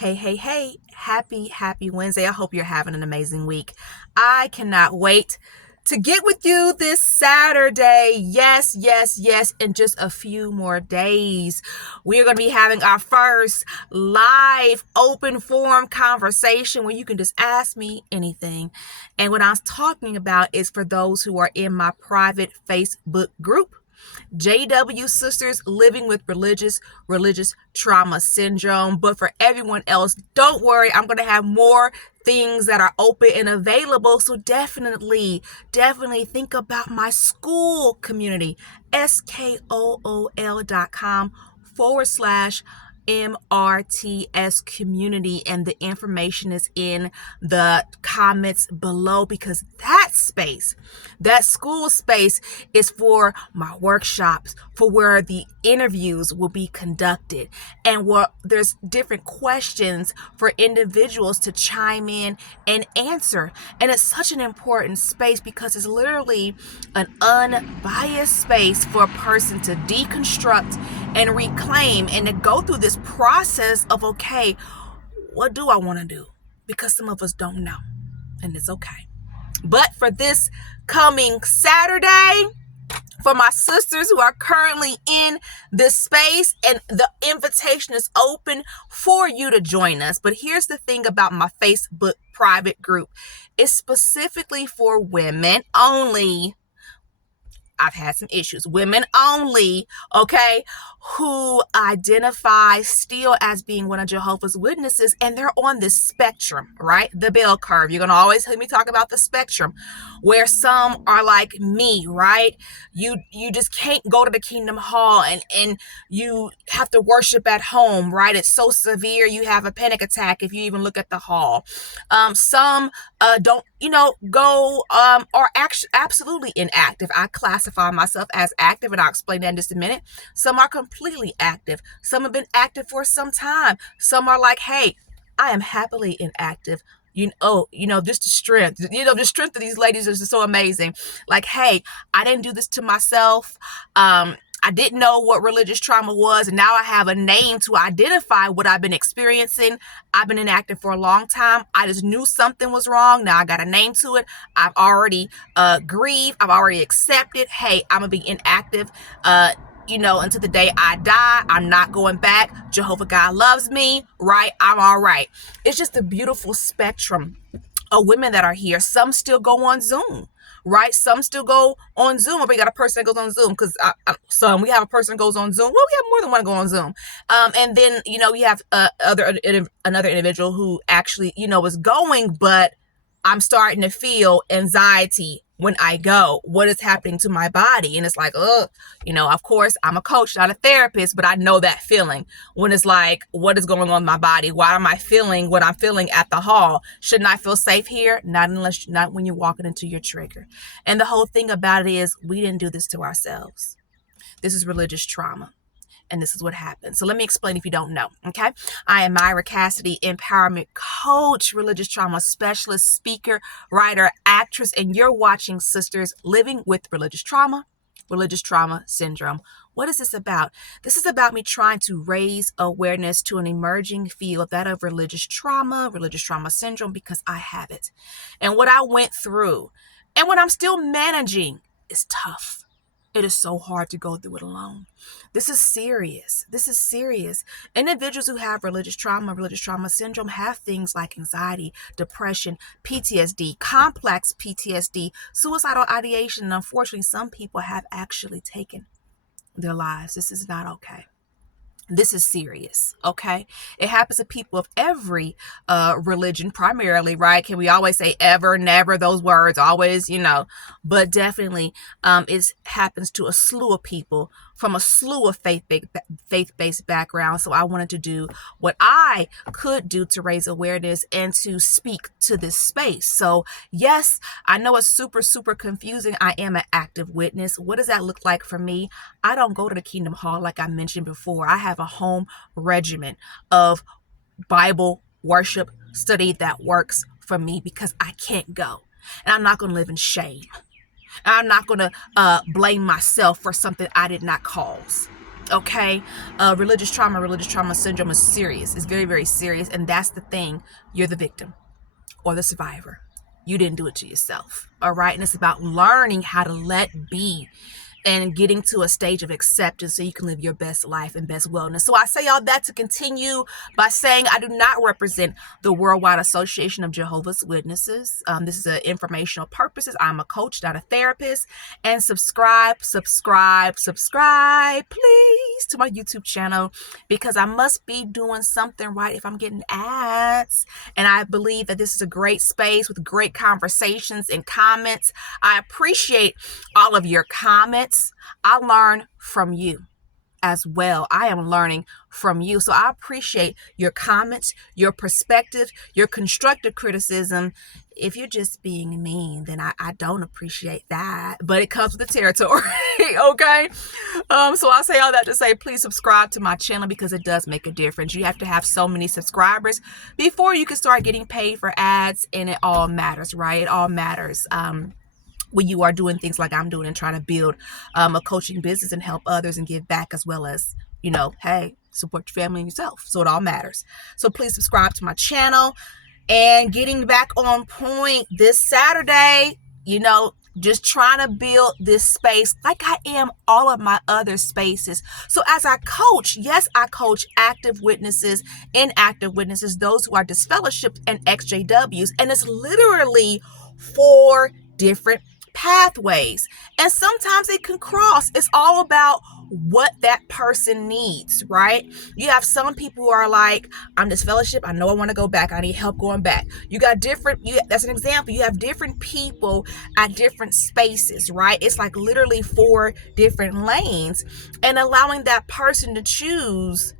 Hey, happy Wednesday. I hope you're having an amazing week. I cannot wait to get with you this Saturday. Yes. In just a few more days, we're going to be having our first live open forum conversation where you can just ask me anything. And what I'm talking about is for those who are in my private Facebook group, JW Sisters Living with Religious Trauma Syndrome. But for everyone else, don't worry, I'm going to have more things that are open and available. So definitely think about my Skool community, skool.com/MRTS community, and the information is in the comments below, because that Skool space is for my workshops, for where the interviews will be conducted, and where there's different questions for individuals to chime in and answer. And it's such an important space because it's literally an unbiased space for a person to deconstruct and reclaim and to go through this process of, okay, what do I want to do? Because some of us don't know, and it's okay. But for this coming Saturday, for my sisters who are currently in this space, and the invitation is open for you to join us. But here's the thing about my Facebook private group. It's specifically for women only. I've had some issues. Women only, okay, who identify still as being one of Jehovah's Witnesses, and they're on this spectrum, right? The bell curve. You're going to always hear me talk about the spectrum, where some are like me, right? You just can't go to the Kingdom Hall, and you have to worship at home, right? It's so severe, you have a panic attack if you even look at the hall. Some don't, go, are actually absolutely inactive. I classify myself as active, and I'll explain that in just a minute. Some are completely active. Some have been active for some time. Some are like, hey, I am happily inactive. Just the strength. The strength of these ladies is just so amazing. Like, hey, I didn't do this to myself. I didn't know what religious trauma was, and now I have a name to identify what I've been experiencing. I've been inactive for a long time. I just knew something was wrong. Now I got a name to it. I've already grieved. I've already accepted, hey, I'm going to be inactive until the day I die. I'm not going back. Jehovah God loves me, right? I'm all right. It's just a beautiful spectrum of women that are here. Some still go on Zoom, right? Some still go on Zoom. Or we got a person that goes on Zoom, because we have a person that goes on Zoom. Well, we have more than one go on Zoom. And then, we have another individual who actually, is going, but I'm starting to feel anxiety when I go. What is happening to my body? And it's like, of course, I'm a coach, not a therapist, but I know that feeling when it's like, what is going on in my body? Why am I feeling what I'm feeling at the hall? Shouldn't I feel safe here? Not when you're walking into your trigger. And the whole thing about it is, we didn't do this to ourselves. This is religious trauma. And this is what happened. So let me explain if you don't know, okay? I am Myra Cassidy, empowerment coach, religious trauma specialist, speaker, writer, actress, and you're watching Sisters Living with Religious Trauma Syndrome. What is this about? This is about me trying to raise awareness to an emerging field, that of religious trauma syndrome, because I have it. And what I went through and what I'm still managing is tough. It is so hard to go through it alone. This is serious. Individuals who have religious trauma syndrome have things like anxiety, depression, PTSD, complex PTSD, suicidal ideation, and unfortunately, some people have actually taken their lives. This is not okay. This is serious, okay? It happens to people of every religion, primarily, right? Can we always say ever, never, those words, always, but definitely it happens to a slew of people from a slew of faith-based backgrounds. So I wanted to do what I could do to raise awareness and to speak to this space. So yes, I know it's super, super confusing. I am an active witness. What does that look like for me? I don't go to the Kingdom Hall like I mentioned before. I have a home regimen of Bible worship study that works for me because I can't go. And I'm not going to live in shame. I'm not going to blame myself for something I did not cause. Okay, religious trauma syndrome is serious. It's very, very serious. And that's the thing. You're the victim or the survivor. You didn't do it to yourself. All right. And it's about learning how to let be and getting to a stage of acceptance so you can live your best life and best wellness. So I say all that to continue by saying I do not represent the Worldwide Association of Jehovah's Witnesses. This is an informational purposes. I'm a coach, not a therapist. And subscribe, please, to my YouTube channel, because I must be doing something right if I'm getting ads. And I believe that this is a great space with great conversations and comments. I appreciate all of your comments. I learn from you as well. I am learning from you. So I appreciate your comments, your perspective, your constructive criticism. If you're just being mean, then I don't appreciate that, but it comes with the territory. Okay. So I say all that to say, please subscribe to my channel because it does make a difference. You have to have so many subscribers before you can start getting paid for ads, and it all matters, right? It all matters. When you are doing things like I'm doing and trying to build a coaching business and help others and give back, as well as, hey, support your family and yourself. So it all matters. So please subscribe to my channel. And getting back on point this Saturday, just trying to build this space like I am all of my other spaces. So as I coach, yes, I coach active witnesses, inactive witnesses, those who are disfellowshipped, and exJWs. And it's literally 4 different pathways, and sometimes it can cross. It's all about what that person needs, right? You have some people who are like, I'm disfellowship, I know I want to go back, I need help going back. You got that's an example. You have different people at different spaces, right? It's like literally 4 different lanes, and allowing that person to choose,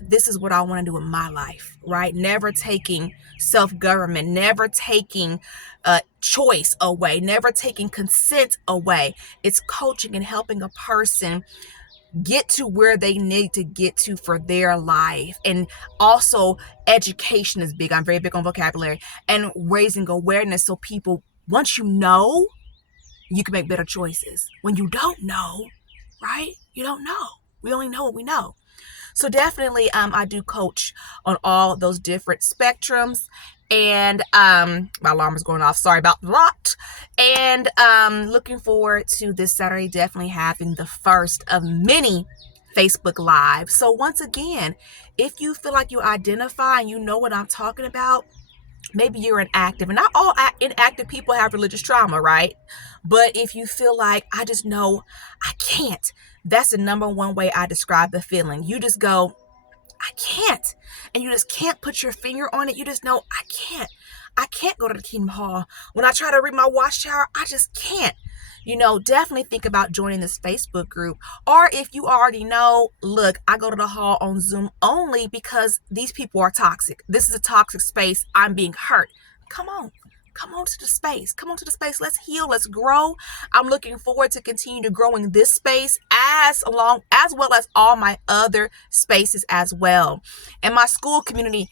this is what I want to do in my life, right? Never taking self-government, never taking choice away, never taking consent away. It's coaching and helping a person get to where they need to get to for their life. And also education is big. I'm very big on vocabulary and raising awareness, so people, once you know, you can make better choices. When you don't know, right? You don't know. We only know what we know. So definitely, I do coach on all those different spectrums. And my alarm is going off. Sorry about that. And looking forward to this Saturday, definitely having the first of many Facebook Live. So once again, if you feel like you identify and you know what I'm talking about, maybe you're inactive, and not all inactive people have religious trauma, right? But if you feel like, I just know I can't, that's the number one way I describe the feeling. You just go, I can't. And you just can't put your finger on it. You just know, I can't go to the Kingdom Hall. When I try to read my watchtower, I just can't. Definitely think about joining this Facebook group. Or if you already know, look, I go to the hall on Zoom only because these people are toxic. This is a toxic space. I'm being hurt. Come on to the space. Come on to the space. Let's heal. Let's grow. I'm looking forward to continue to grow in this space as well as all my other spaces as well. And my Skool community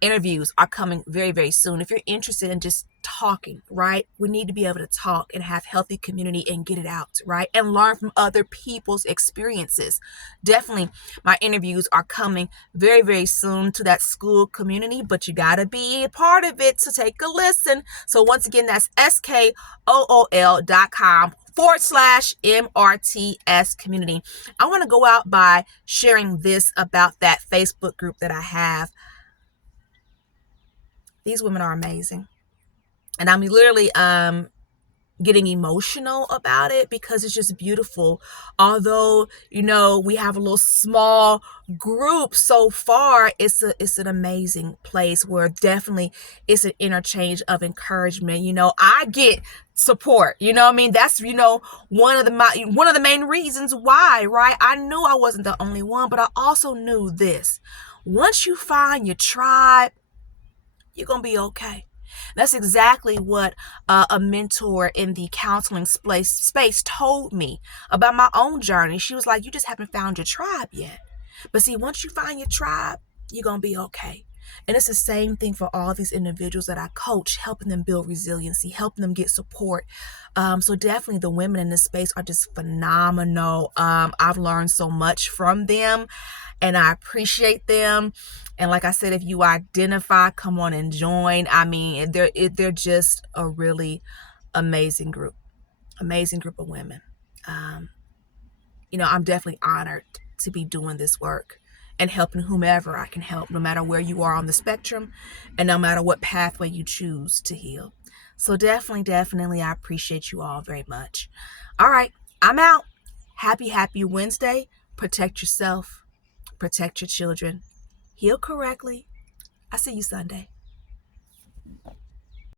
interviews are coming very, very soon. If you're interested in just talking, right? We need to be able to talk and have healthy community and get it out, right? And learn from other people's experiences. Definitely, my interviews are coming very, very soon to that Skool community, but you got to be a part of it to take a listen. So once again, that's skool.com/MRTS community. I want to go out by sharing this about that Facebook group that I have. These women are amazing. And I'm literally getting emotional about it because it's just beautiful. Although, we have a little small group so far, it's an amazing place where definitely it's an interchange of encouragement. I get support. That's, one of the main reasons why, right? I knew I wasn't the only one, but I also knew this. Once you find your tribe, you're going to be okay. That's exactly what a mentor in the counseling space told me about my own journey. She was like, you just haven't found your tribe yet. But see, once you find your tribe, you're going to be okay. And it's the same thing for all these individuals that I coach, helping them build resiliency, helping them get support. So definitely the women in this space are just phenomenal. I've learned so much from them, and I appreciate them. And like I said, if you identify, come on and join. I mean, they're just a really amazing group of women. I'm definitely honored to be doing this work and helping whomever I can help, no matter where you are on the spectrum and no matter what pathway you choose to heal. So definitely, I appreciate you all very much. All right, I'm out. Happy Wednesday. Protect yourself, protect your children, heal correctly. I see you Sunday.